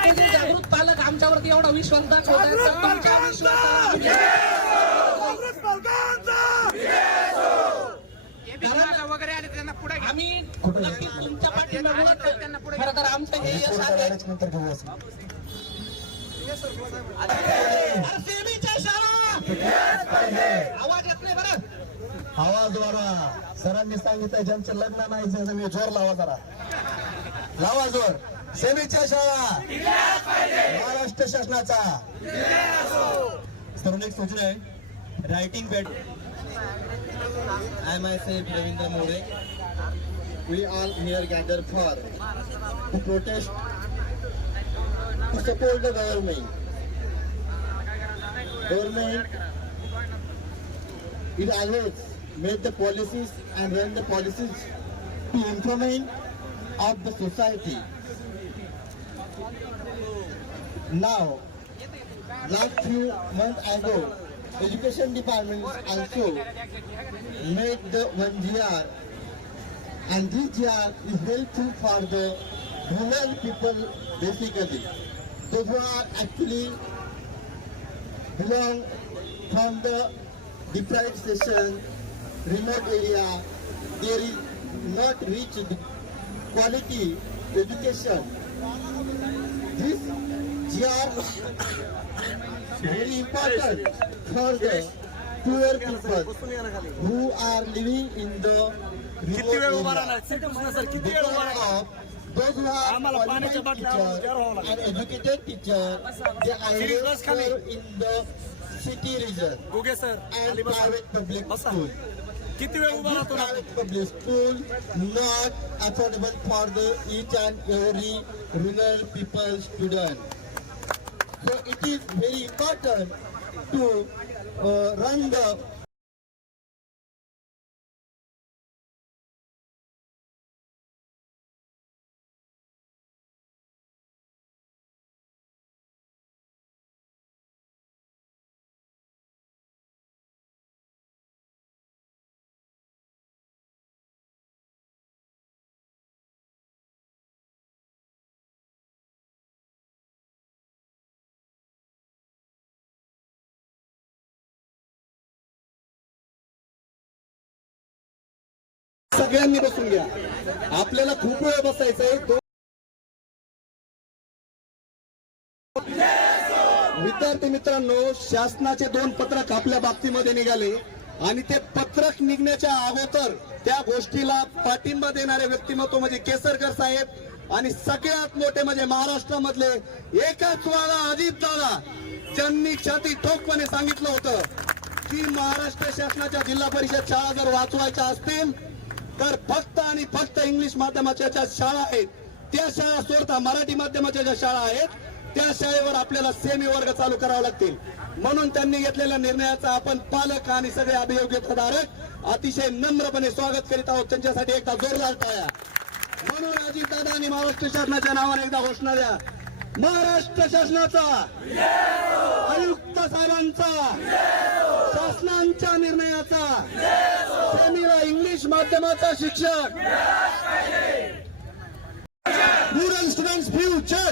बाकीचे जागृत पालक आमच्यावरती एवढा विश्वास दाखवत आहेत तर तुमच्या विश्वासाला वगैरे आले त्यांना पुढे आम्ही नक्कीच तुमच्या पाठीमागे त्यांना पुढे खरं तर आमचं हे यश आहे सेमीच्या शाळा आवाज येत नाही बरं आवाज वाढवा. सरांनी सांगितलं ज्यांचं लग्न नाही तुम्ही जोर लावा, जरा लावा जोर. सेमीच्या शाळा महाराष्ट्र शासनाचा. सर एक सूचना आहे writing pad. I myself Ravindra More. We all here gathered for to protest, to support the government. Government, it always made the policies and run the policies to improvement of the society. Now, last few months ago, Education Department also made the one GR, and this GR is helpful for the rural people basically. Those who are actually belong from the deprived section, remote area, there is not reached quality education. This GR very important for the poor people who are living in the remote area. Because of those who are qualified teacher and educated teacher, they are serve in the city region and private public school. Private public school not affordable for the each and every rural people student. So it is very important to run the सगळ्यांनी बसून घ्या. आपल्याला खूप वेळ बसायचंय. विद्यार्थी मित्रांनो, शासनाचे 2 पत्रक आपल्या बाबतीमध्ये निघाले आणि ते पत्रक निघण्याच्या अगोदर त्या गोष्टीला पाठिंबा देणारे व्यक्तिमत्व म्हणजे केसरकर साहेब आणि सगळ्यात मोठे म्हणजे महाराष्ट्रामधले एकाच वाला अजित दादा, ज्यांनी छाती ठोकपणे सांगितलं होतं की महाराष्ट्र शासनाच्या जिल्हा परिषद शाळा जर वाचवायच्या असतील तर फक्त आणि फक्त इंग्लिश माध्यमाच्या ज्या शाळा आहेत त्या शाळा सोडता मराठी माध्यमाच्या ज्या शाळा आहेत त्या शाळेवर आपल्याला सेमी वर्ग चालू करावे लागतील. म्हणून त्यांनी घेतलेल्या निर्णयाचा आपण पालक आणि सगळे अभियोग्यताधारक अतिशय नम्रपणे स्वागत करीत आहोत. त्यांच्यासाठी एकदा जोरदार टाळ्या. म्हणून अजितदादा आणि महाराष्ट्र शासनाच्या नावाने एकदा घोषणा द्या. महाराष्ट्र शासनाचा, आयुक्त साहेबांचा, शासनाच्या निर्णयाचा सेमीला इंग्लिश माध्यमाचा शिक्षक. रूरल स्टुडंट्स फ्युचर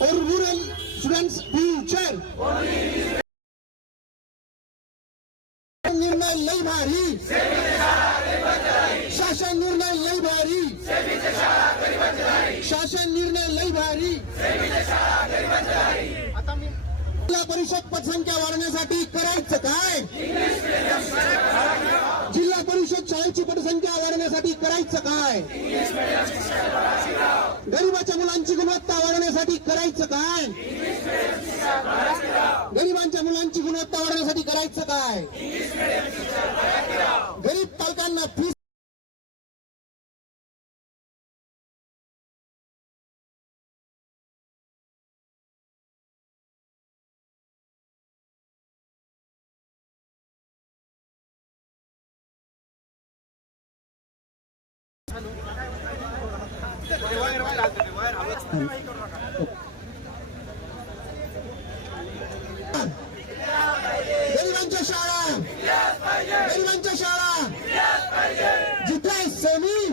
और रूरल स्टुडंट्स फ्युचर. निर्णय लई भारी, शासन निर्णय लई भारी, शासन निर्णय लई भारी. जिल्हा परिषद पटसंख्या वाढवण्यासाठी करायचं काय? जिल्हा परिषद शाळेची पटसंख्या वाढवण्यासाठी करायचं काय? गरिबाच्या मुलांची गुणवत्ता वाढवण्यासाठी करायचं काय? गरिबांच्या मुलांची गुणवत्ता वाढवण्यासाठी करायचं काय? गरीब पालकांना फी गरिबांच्या शाळा, गरिबांच्या शाळा जिथे सेमी